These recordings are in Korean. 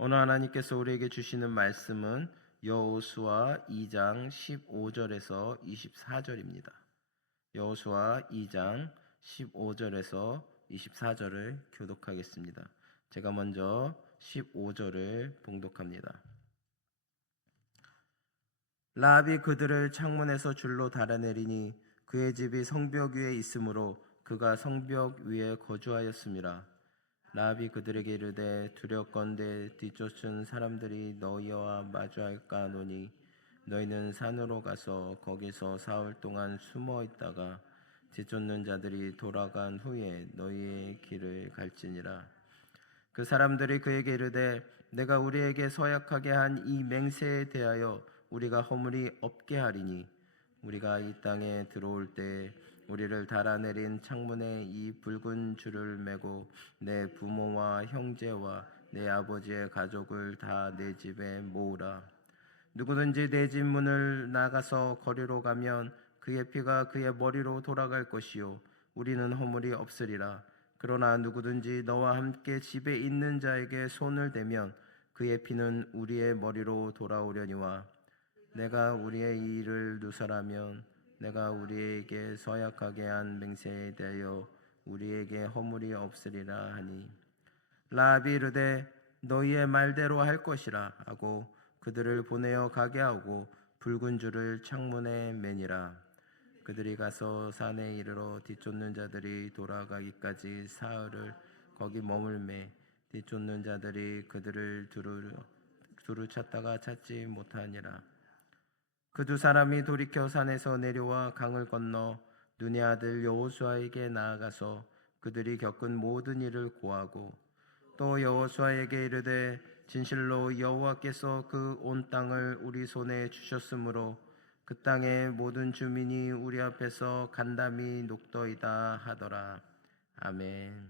오늘 하나님께서 우리에게 주시는 말씀은 여호수아 2장 15절에서 24절입니다. 여호수아 2장 15절에서 24절을 교독하겠습니다. 제가 먼저 15절을 봉독합니다. 라합이 그들을 창문에서 줄로 달아내리니 그의 집이 성벽 위에 있으므로 그가 성벽 위에 거주하였음이라. 라합이 그들에게 이르되 두렵건대 뒤쫓은 사람들이 너희와 마주할까 하노니 너희는 산으로 가서 거기서 사흘 동안 숨어 있다가 뒤쫓는 자들이 돌아간 후에 너희의 길을 갈지니라. 그 사람들이 그에게 이르되 내가 우리에게 서약하게 한 이 맹세에 대하여 우리가 허물이 없게 하리니 우리가 이 땅에 들어올 때 우리를 달아내린 창문에 이 붉은 줄을 매고 내 부모와 형제와 내 아버지의 가족을 다 내 집에 모으라. 누구든지 내 집 문을 나가서 거리로 가면 그의 피가 그의 머리로 돌아갈 것이요 우리는 허물이 없으리라. 그러나 누구든지 너와 함께 집에 있는 자에게 손을 대면 그의 피는 우리의 머리로 돌아오려니와 내가 우리의 이 일을 누설하면 내가 우리에게 서약하게 한 맹세에 대하여 우리에게 허물이 없으리라 하니 라합이 이르되 너희의 말대로 할 것이라 하고 그들을 보내어 가게 하고 붉은 줄을 창문에 매니라. 그들이 가서 산에 이르러 뒤쫓는 자들이 돌아가기까지 사흘을 거기 머물매 뒤쫓는 자들이 그들을 두루 찾다가 찾지 못하니라. 그 두 사람이 돌이켜 산에서 내려와 강을 건너 눈의 아들 여호수아에게 나아가서 그들이 겪은 모든 일을 고하고 또 여호수아에게 이르되 진실로 여호와께서 그 온 땅을 우리 손에 주셨으므로 그 땅의 모든 주민이 우리 앞에서 간담이 녹더이다 하더라. 아멘.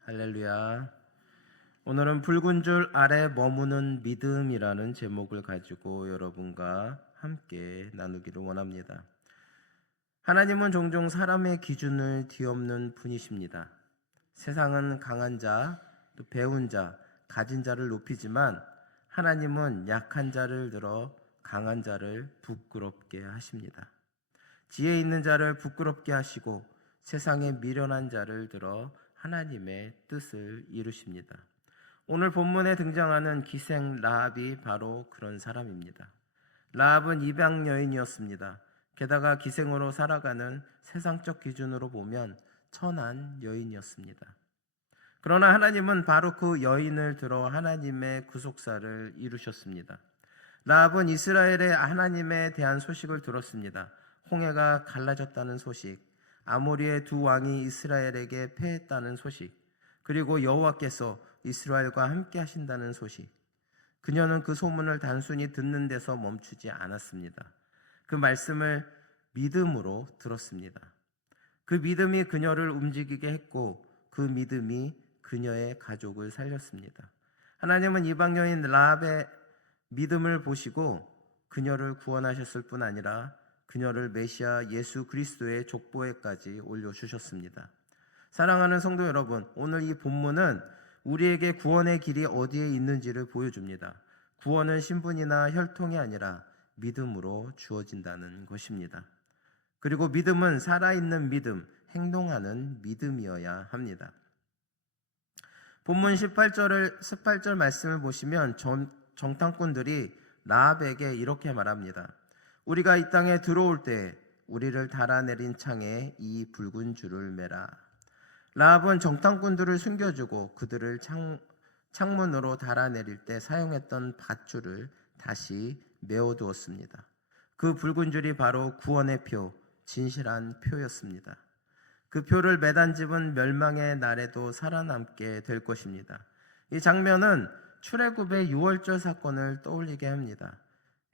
할렐루야. 오늘은 붉은 줄 아래 머무는 믿음이라는 제목을 가지고 여러분과 함께 나누기를 원합니다. 하나님은 종종 사람의 기준을 뒤엎는 분이십니다. 세상은 강한 자, 또 배운 자, 가진 자를 높이지만 하나님은 약한 자를 들어 강한 자를 부끄럽게 하십니다. 지혜 있는 자를 부끄럽게 하시고 세상에 미련한 자를 들어 하나님의 뜻을 이루십니다. 오늘 본문에 등장하는 기생 라합이 바로 그런 사람입니다. 라합은 입양 여인이었습니다. 게다가 기생으로 살아가는 세상적 기준으로 보면 천한 여인이었습니다. 그러나 하나님은 바로 그 여인을 들어 하나님의 구속사를 이루셨습니다. 라합은 이스라엘의 하나님에 대한 소식을 들었습니다. 홍해가 갈라졌다는 소식, 아모리의 두 왕이 이스라엘에게 패했다는 소식, 그리고 여호와께서 이스라엘과 함께 하신다는 소식. 그녀는 그 소문을 단순히 듣는 데서 멈추지 않았습니다. 그 말씀을 믿음으로 들었습니다. 그 믿음이 그녀를 움직이게 했고 그 믿음이 그녀의 가족을 살렸습니다. 하나님은 이방 여인 라합의 믿음을 보시고 그녀를 구원하셨을 뿐 아니라 그녀를 메시아 예수 그리스도의 족보에까지 올려주셨습니다. 사랑하는 성도 여러분, 오늘 이 본문은 우리에게 구원의 길이 어디에 있는지를 보여줍니다. 구원은 신분이나 혈통이 아니라 믿음으로 주어진다는 것입니다. 그리고 믿음은 살아있는 믿음, 행동하는 믿음이어야 합니다. 본문 18절 말씀을 보시면 정탐꾼들이 라합에게 이렇게 말합니다. 우리가 이 땅에 들어올 때 우리를 달아내린 창에 이 붉은 줄을 매라. 라합은 정탐꾼들을 숨겨주고 그들을 창문으로 달아내릴 때 사용했던 밧줄을 다시 메어두었습니다. 그 붉은 줄이 바로 구원의 표, 진실한 표였습니다. 그 표를 매단 집은 멸망의 날에도 살아남게 될 것입니다. 이 장면은 출애굽의 6월절 사건을 떠올리게 합니다.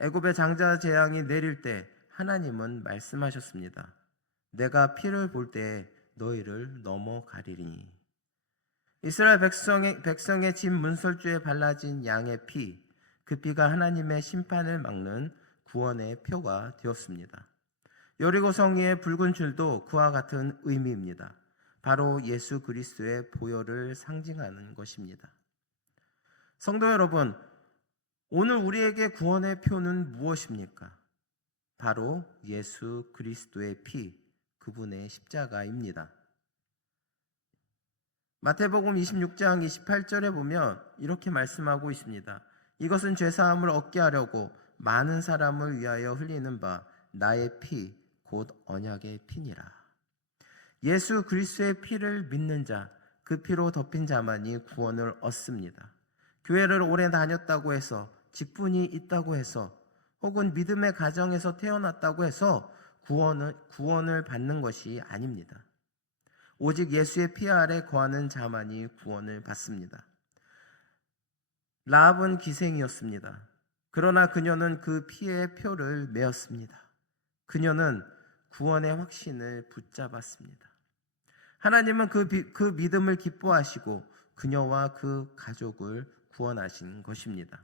애굽의 장자 재앙이 내릴 때 하나님은 말씀하셨습니다. 내가 피를 볼 때 너희를 넘어가리니. 이스라엘 백성의 집 문설주에 발라진 양의 피, 그 피가 하나님의 심판을 막는 구원의 표가 되었습니다. 여리고성 위의 붉은 줄도 그와 같은 의미입니다. 바로 예수 그리스도의 보혈을 상징하는 것입니다. 성도 여러분, 오늘 우리에게 구원의 표는 무엇입니까? 바로 예수 그리스도의 피, 그분의 십자가입니다. 마태복음 26장 28절에 보면 이렇게 말씀하고 있습니다. 이것은 죄사함을 얻게 하려고 많은 사람을 위하여 흘리는 바 나의 피, 곧 언약의 피니라. 예수 그리스도의 피를 믿는 자, 그 피로 덮인 자만이 구원을 얻습니다. 교회를 오래 다녔다고 해서, 직분이 있다고 해서, 혹은 믿음의 가정에서 태어났다고 해서 구원을 받는 것이 아닙니다. 오직 예수의 피 아래 거하는 자만이 구원을 받습니다. 라합은 기생이었습니다. 그러나 그녀는 그 피의 표를 메었습니다. 그녀는 구원의 확신을 붙잡았습니다. 하나님은 그 믿음을 기뻐하시고 그녀와 그 가족을 구원하신 것입니다.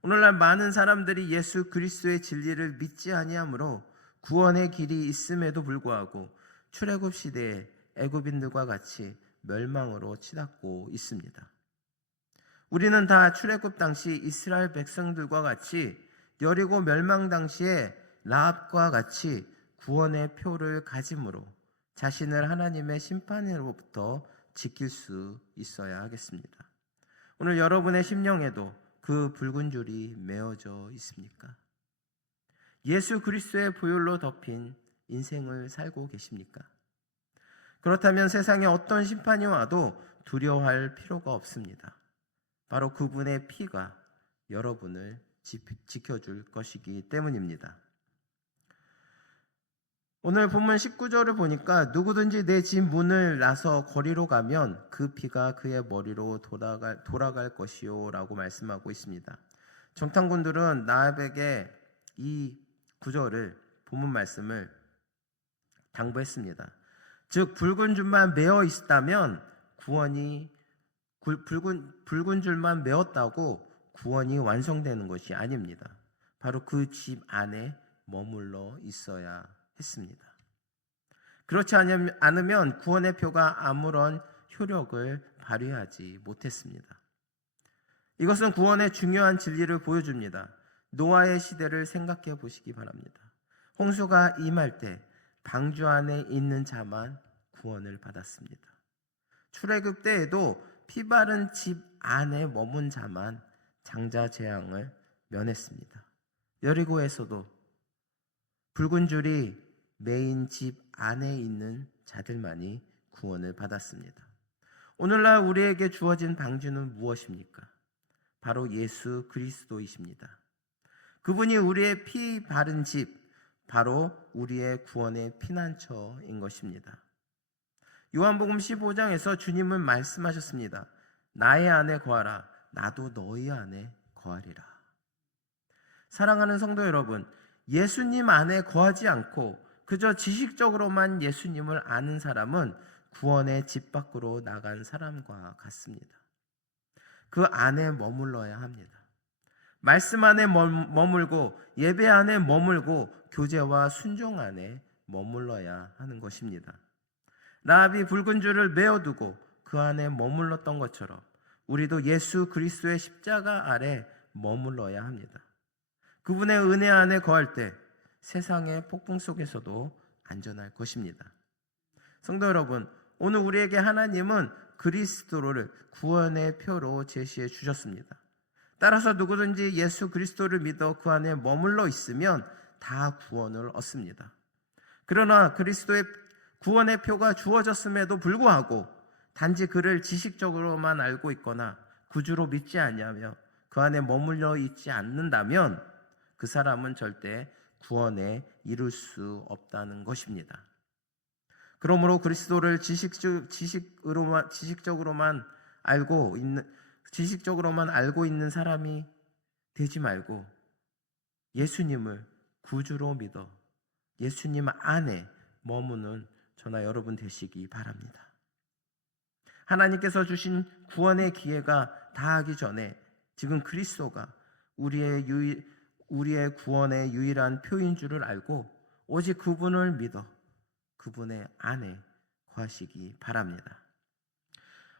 오늘날 많은 사람들이 예수 그리스도의 진리를 믿지 아니하므로 구원의 길이 있음에도 불구하고 출애굽 시대에 애굽인들과 같이 멸망으로 치닫고 있습니다. 우리는 다 출애굽 당시 이스라엘 백성들과 같이 여리고 멸망 당시에 라합과 같이 구원의 표를 가짐으로 자신을 하나님의 심판으로부터 지킬 수 있어야 하겠습니다. 오늘 여러분의 심령에도 그 붉은 줄이 메어져 있습니까? 예수 그리스도의 보혈로 덮인 인생을 살고 계십니까? 그렇다면 세상에 어떤 심판이 와도 두려워할 필요가 없습니다. 바로 그분의 피가 여러분을 지켜줄 것이기 때문입니다. 오늘 본문 19절을 보니까 누구든지 내 집 문을 나서 거리로 가면 그 피가 그의 머리로 돌아갈 것이요 라고 말씀하고 있습니다. 정탐꾼들은 라합에게 이 구절을, 본문 말씀을 당부했습니다. 즉 붉은 줄만 메어 있다면 붉은 줄만 메었다고 구원이 완성되는 것이 아닙니다. 바로 그 집 안에 머물러 있어야 했습니다. 그렇지 않으면 구원의 표가 아무런 효력을 발휘하지 못했습니다. 이것은 구원의 중요한 진리를 보여줍니다. 노아의 시대를 생각해 보시기 바랍니다. 홍수가 임할 때 방주 안에 있는 자만 구원을 받았습니다. 출애굽 때에도 피 바른 집 안에 머문 자만 장자 재앙을 면했습니다. 여리고에서도 붉은 줄이 메인 집 안에 있는 자들만이 구원을 받았습니다. 오늘날 우리에게 주어진 방주는 무엇입니까? 바로 예수 그리스도이십니다. 그분이 우리의 피 바른 집, 바로 우리의 구원의 피난처인 것입니다. 요한복음 15장에서 주님은 말씀하셨습니다. 나의 안에 거하라, 나도 너희 안에 거하리라. 사랑하는 성도 여러분, 예수님 안에 거하지 않고 그저 지식적으로만 예수님을 아는 사람은 구원의 집 밖으로 나간 사람과 같습니다. 그 안에 머물러야 합니다. 말씀 안에 머물고 예배 안에 머물고 교제와 순종 안에 머물러야 하는 것입니다. 라합이 붉은 줄을 메어두고 그 안에 머물렀던 것처럼 우리도 예수 그리스도의 십자가 아래 머물러야 합니다. 그분의 은혜 안에 거할 때 세상의 폭풍 속에서도 안전할 것입니다. 성도 여러분, 오늘 우리에게 하나님은 그리스도를 구원의 표로 제시해 주셨습니다. 따라서 누구든지 예수 그리스도를 믿어 그 안에 머물러 있으면 다 구원을 얻습니다. 그러나 그리스도의 구원의 표가 주어졌음에도 불구하고 단지 그를 지식적으로만 알고 있거나 구주로 믿지 않냐며 그 안에 머물러 있지 않는다면 그 사람은 절대 구원에 이룰 수 없다는 것입니다. 그러므로 그리스도를 지식적으로만 알고 있는 사람이 되지 말고 예수님을 구주로 믿어 예수님 안에 머무는 저나 여러분 되시기 바랍니다. 하나님께서 주신 구원의 기회가 다하기 전에 지금 그리스도가 우리의 구원의 유일한 표인 줄을 알고 오직 그분을 믿어 그분의 안에 거하시기 바랍니다.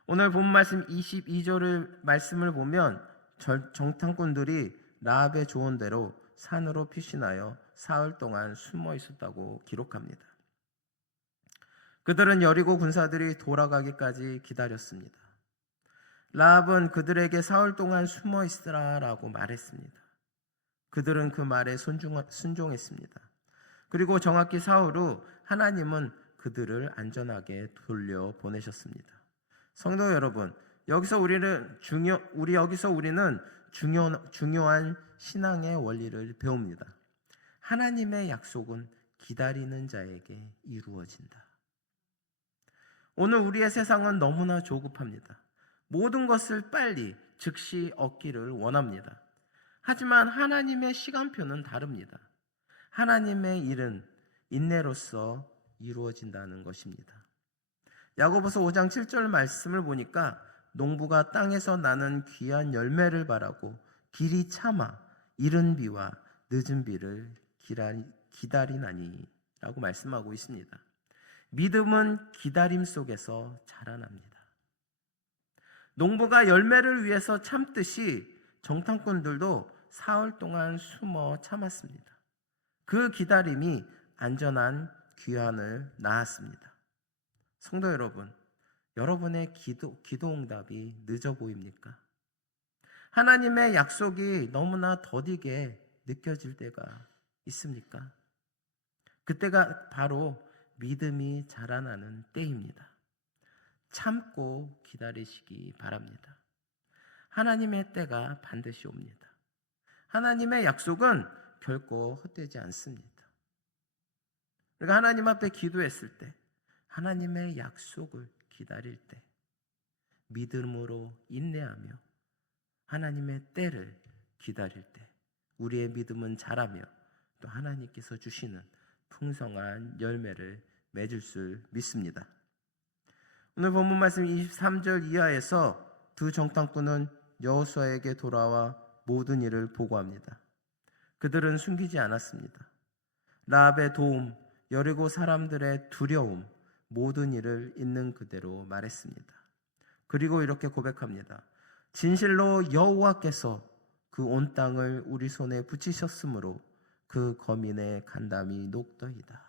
오늘 본 말씀 22절의 말씀을 보면 정탐꾼들이 라합의 조언대로 산으로 피신하여 사흘 동안 숨어 있었다고 기록합니다. 그들은 여리고 군사들이 돌아가기까지 기다렸습니다. 라합은 그들에게 사흘 동안 숨어 있으라라고 말했습니다. 그들은 그 말에 순종했습니다. 그리고 정확히 사흘 후 하나님은 그들을 안전하게 돌려보내셨습니다. 성도 여러분, 여기서 우리는 중요한 신앙의 원리를 배웁니다. 하나님의 약속은 기다리는 자에게 이루어진다. 오늘 우리의 세상은 너무나 조급합니다. 모든 것을 빨리 즉시 얻기를 원합니다. 하지만 하나님의 시간표는 다릅니다. 하나님의 일은 인내로서 이루어진다는 것입니다. 야고보서 5장 7절 말씀을 보니까 농부가 땅에서 나는 귀한 열매를 바라고 길이 참아 이른 비와 늦은 비를 기다리나니 라고 말씀하고 있습니다. 믿음은 기다림 속에서 자라납니다. 농부가 열매를 위해서 참듯이 정탐꾼들도 사흘 동안 숨어 참았습니다. 그 기다림이 안전한 귀환을 낳았습니다. 성도 여러분, 여러분의 기도 응답이 늦어 보입니까? 하나님의 약속이 너무나 더디게 느껴질 때가 있습니까? 그때가 바로 믿음이 자라나는 때입니다. 참고 기다리시기 바랍니다. 하나님의 때가 반드시 옵니다. 하나님의 약속은 결코 헛되지 않습니다. 우리가 하나님 앞에 기도했을 때, 하나님의 약속을 기다릴 때, 믿음으로 인내하며 하나님의 때를 기다릴 때 우리의 믿음은 자라며 또 하나님께서 주시는 풍성한 열매를 맺을 줄 믿습니다. 오늘 본문 말씀 23절 이하에서 두 정탐꾼은 여호수아에게 돌아와 모든 일을 보고합니다. 그들은 숨기지 않았습니다. 라합의 도움, 여리고 사람들의 두려움, 모든 일을 있는 그대로 말했습니다. 그리고 이렇게 고백합니다. 진실로 여호와께서 그 온 땅을 우리 손에 붙이셨으므로 그 거민의 간담이 녹더이다.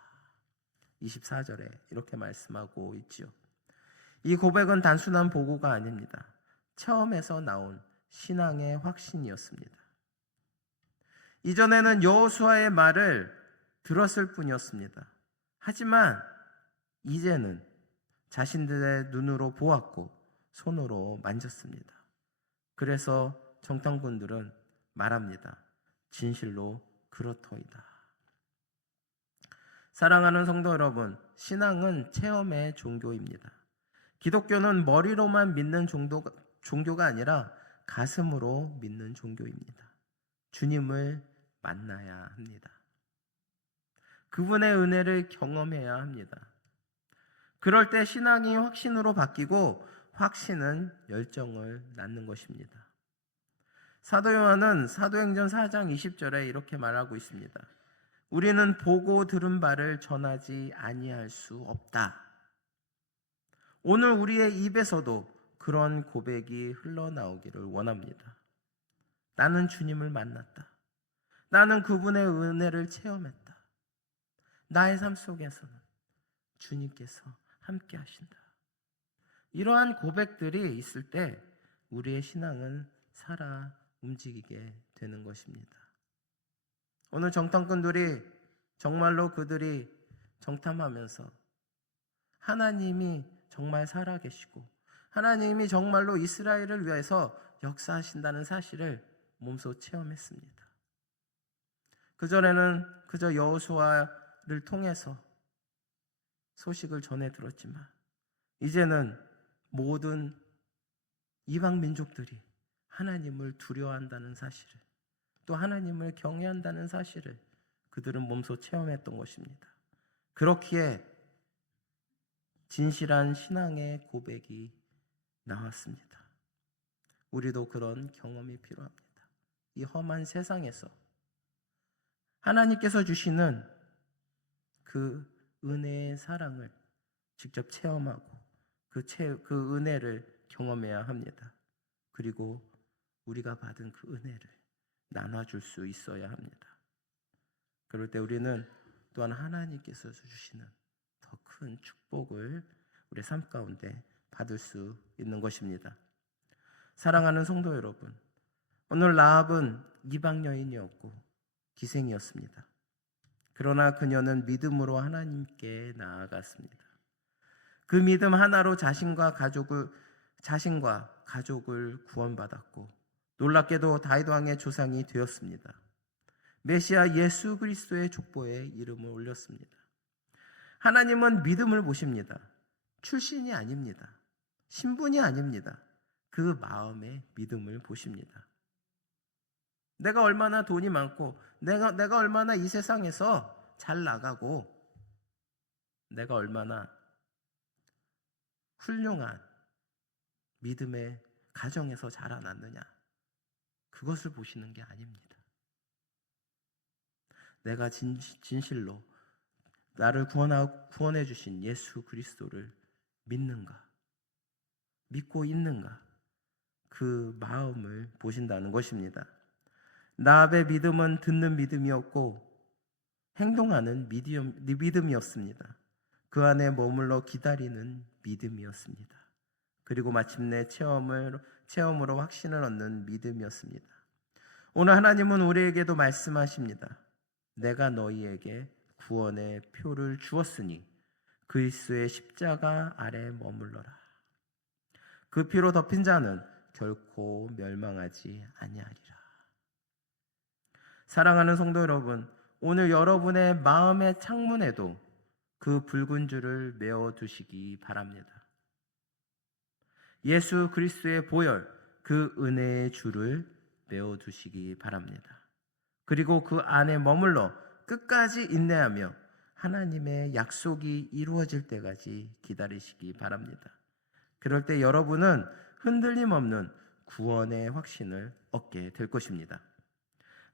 24절에 이렇게 말씀하고 있지요. 이 고백은 단순한 보고가 아닙니다. 체험에서 나온 신앙의 확신이었습니다. 이전에는 여호수아의 말을 들었을 뿐이었습니다. 하지만 이제는 자신들의 눈으로 보았고 손으로 만졌습니다. 그래서 정탐꾼들은 말합니다. 진실로 그렇더이다. 사랑하는 성도 여러분, 신앙은 체험의 종교입니다. 기독교는 머리로만 믿는 종교가 아니라 가슴으로 믿는 종교입니다. 주님을 만나야 합니다. 그분의 은혜를 경험해야 합니다. 그럴 때 신앙이 확신으로 바뀌고 확신은 열정을 낳는 것입니다. 사도 요한은 사도행전 4장 20절에 이렇게 말하고 있습니다. 우리는 보고 들은 바를 전하지 아니할 수 없다. 오늘 우리의 입에서도 그런 고백이 흘러나오기를 원합니다. 나는 주님을 만났다. 나는 그분의 은혜를 체험했다. 나의 삶 속에서는 주님께서 함께 하신다. 이러한 고백들이 있을 때 우리의 신앙은 살아 움직이게 되는 것입니다. 오늘 정탐꾼들이 정말로 그들이 정탐하면서 하나님이 정말 살아계시고 하나님이 정말로 이스라엘을 위해서 역사하신다는 사실을 몸소 체험했습니다. 그전에는 그저 여호수아를 통해서 소식을 전해 들었지만 이제는 모든 이방 민족들이 하나님을 두려워한다는 사실을 또 하나님을 경외한다는 사실을 그들은 몸소 체험했던 것입니다. 그렇기에 진실한 신앙의 고백이 나왔습니다. 우리도 그런 경험이 필요합니다. 이 험한 세상에서 하나님께서 주시는 그 은혜의 사랑을 직접 체험하고 그 은혜를 경험해야 합니다. 그리고 우리가 받은 그 은혜를 나눠줄 수 있어야 합니다. 그럴 때 우리는 또한 하나님께서 주시는 더 큰 축복을 우리의 삶 가운데 받을 수 있는 것입니다. 사랑하는 성도 여러분, 오늘 라합은 이방 여인이었고 기생이었습니다. 그러나 그녀는 믿음으로 하나님께 나아갔습니다. 그 믿음 하나로 자신과 가족을 구원받았고 놀랍게도 다윗 왕의 조상이 되었습니다. 메시아 예수 그리스도의 족보에 이름을 올렸습니다. 하나님은 믿음을 보십니다. 출신이 아닙니다. 신분이 아닙니다. 그 마음의 믿음을 보십니다. 내가 얼마나 돈이 많고 내가 얼마나 이 세상에서 잘 나가고 내가 얼마나 훌륭한 믿음의 가정에서 자라났느냐, 그것을 보시는 게 아닙니다. 내가 진실로 나를 구원해 주신 예수 그리스도를 믿는가, 믿고 있는가, 그 마음을 보신다는 것입니다. 라합의 믿음은 듣는 믿음이었고 행동하는 믿음이었습니다. 그 안에 머물러 기다리는 믿음이었습니다. 그리고 마침내 체험으로 확신을 얻는 믿음이었습니다. 오늘 하나님은 우리에게도 말씀하십니다. 내가 너희에게 구원의 표를 주었으니 그리스도의 십자가 아래 머물러라. 그 피로 덮인 자는 결코 멸망하지 아니하리라. 사랑하는 성도 여러분, 오늘 여러분의 마음의 창문에도 그 붉은 줄을 메어 두시기 바랍니다. 예수 그리스도의 보혈, 그 은혜의 줄을 메어 두시기 바랍니다. 그리고 그 안에 머물러 끝까지 인내하며 하나님의 약속이 이루어질 때까지 기다리시기 바랍니다. 그럴 때 여러분은 흔들림 없는 구원의 확신을 얻게 될 것입니다.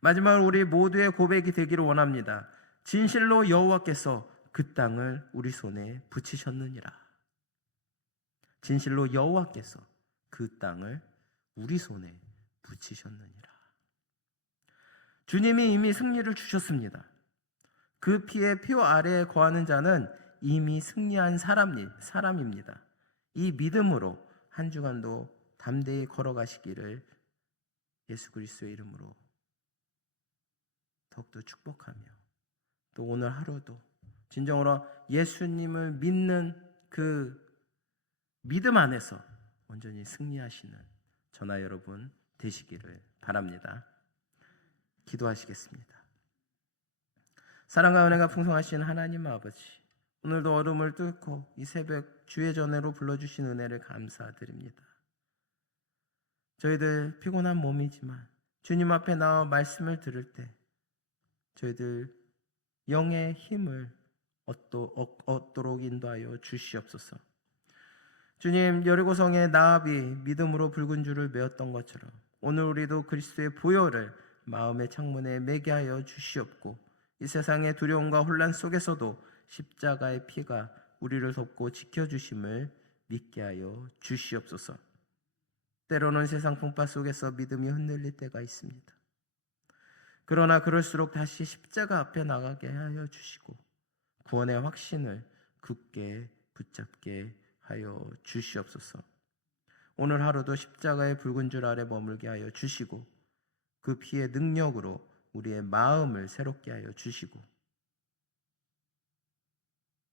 마지막으로 우리 모두의 고백이 되기를 원합니다. 진실로 여호와께서 그 땅을 우리 손에 붙이셨느니라. 진실로 여호와께서 그 땅을 우리 손에 붙이셨느니라. 주님이 이미 승리를 주셨습니다. 그 피의 표 아래에 거하는 자는 이미 승리한 사람입니다. 이 믿음으로 한 주간도 담대히 걸어가시기를 예수 그리스도의 이름으로 더욱더 축복하며, 또 오늘 하루도 진정으로 예수님을 믿는 그 믿음 안에서 온전히 승리하시는 저나 여러분 되시기를 바랍니다. 기도하시겠습니다. 사랑과 은혜가 풍성하신 하나님 아버지, 오늘도 어둠을 뚫고 이 새벽 주의 전회로 불러주신 은혜를 감사드립니다. 저희들 피곤한 몸이지만 주님 앞에 나와 말씀을 들을 때 저희들 영의 힘을 얻도록 인도하여 주시옵소서. 주님, 여리고성의 나합이 믿음으로 붉은 줄을 메었던 것처럼 오늘 우리도 그리스도의 보혈을 마음의 창문에 매게 하여 주시옵고, 이 세상의 두려움과 혼란 속에서도 십자가의 피가 우리를 덮고 지켜주심을 믿게 하여 주시옵소서. 때로는 세상 풍파 속에서 믿음이 흔들릴 때가 있습니다. 그러나 그럴수록 다시 십자가 앞에 나가게 하여 주시고 구원의 확신을 굳게 붙잡게 하여 주시옵소서. 오늘 하루도 십자가의 붉은 줄 아래 머물게 하여 주시고 그 피의 능력으로 우리의 마음을 새롭게 하여 주시고,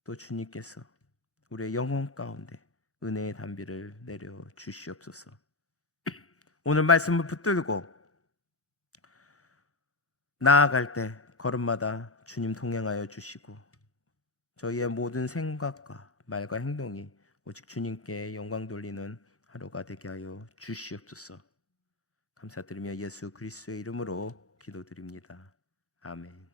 또 주님께서 우리의 영혼 가운데 은혜의 단비를 내려 주시옵소서. 오늘 말씀을 붙들고 나아갈 때 걸음마다 주님 동행하여 주시고 저희의 모든 생각과 말과 행동이 오직 주님께 영광 돌리는 하루가 되게 하여 주시옵소서. 감사드리며 예수 그리스도의 이름으로 기도드립니다. 아멘.